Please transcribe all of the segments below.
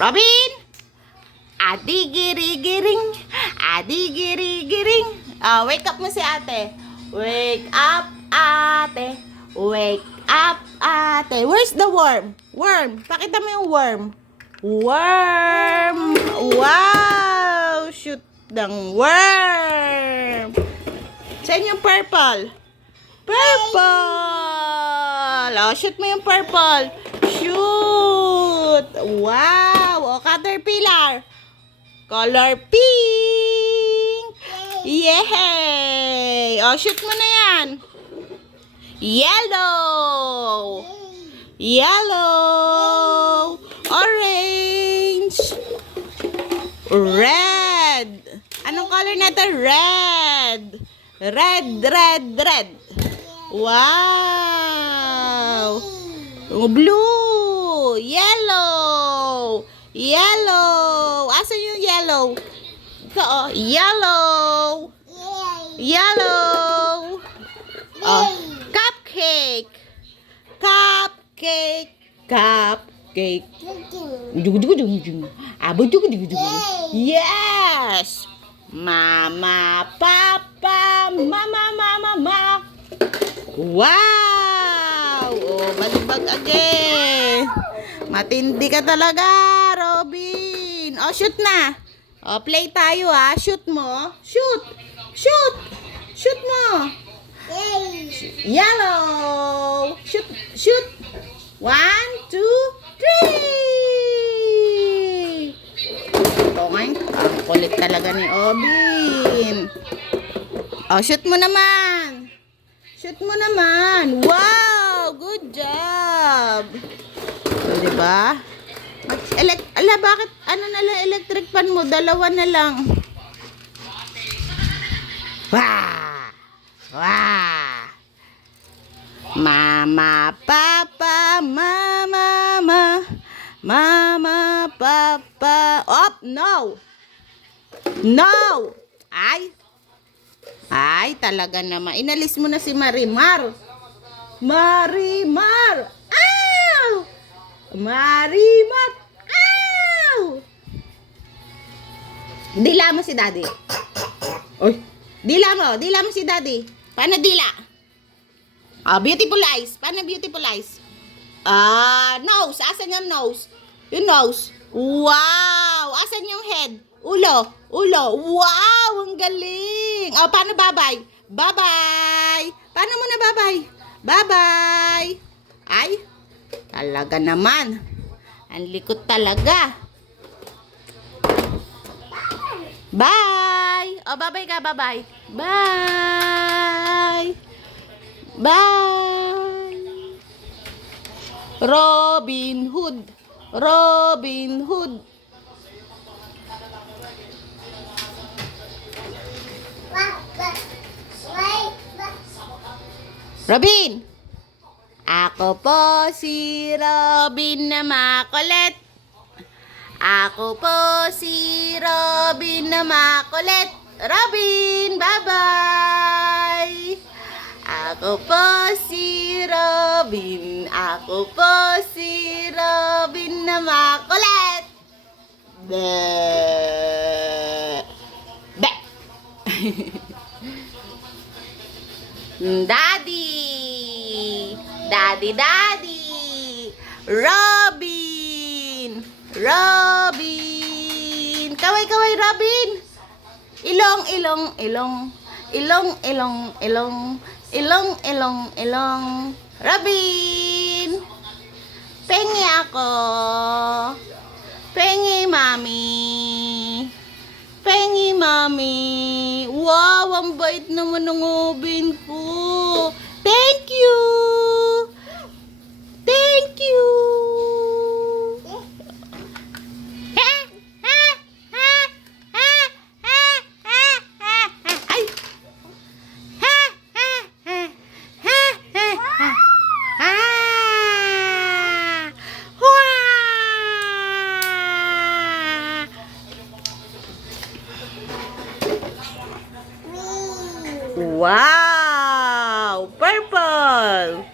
Robin! Adigiri-giring. Adigiri-giring. Wake up mo si ate. Wake up, ate. Wake up, ate. Where's the worm? Worm. Pakita mo yung worm. Worm. Wow! Shoot ng worm. Saan yung purple? Purple. Shoot mo yung purple. Shoot. Wow. Caterpillar. Color pink. Yay. Shoot mo na yan. Yellow. Yellow. Orange. Red. Anong color na ito? Red. Red, red, red. Wow. Blue. Yellow. Yellow. Asan yung yellow? Ito, yellow. Yellow. Cupcake. Cupcake. Cupcake. Yes. Mama, papa, mama, mama, mama. Wow. Balibag again. Matindi ka talaga, Robin. Shoot na. Play tayo ha. Shoot mo. Shoot. Shoot. Shoot mo. Yellow. Shoot. Shoot. 1, 2, 3. Ito ngayon. Ang kulit talaga ni Robin. Shoot mo naman. Shoot mo naman. Wow. Good job. Diba? Ala, bakit ano na lang electric fan mo? Dalawa na lang. Wah! Wah! Mama, papa, mama, mama, mama, papa. No! No! Ay, talaga naman. Inalis mo na si Marimar. Marimar! Ow! Marimar! Ow! Dila mo si daddy. Oy, dila mo si daddy. Paano dila? Beautiful eyes. Paano beautiful eyes? Nose. Asan yung nose? Yung nose. Wow! Asan yung head? Ulo. Wow! Ang galing. Paano babay? Bye-bye. Paano mo na babay? Bye-bye. Ay, talaga naman. Ang likot talaga. Bye. Bye-bye ka, bye-bye. Bye. Bye. Robin Hood. Robin Hood. Robin. Ako po si Robin na makulit. Ako po si Robin na makulit. Robin, bye-bye. Ako po si Robin. Ako po si Robin na makulit. Be. Be. Daddy. Daddy. Robin. Robin. Kaway, Robin. Ilong. Robin. Pengi ako. Pengi, mami. Wow, ang bait naman ng Robin ko. Thank you. Wow! Purple!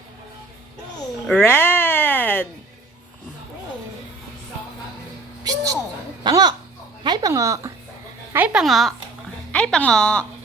Red! Pango. Hi, Pango. Hi, Pango. Hi, Pango.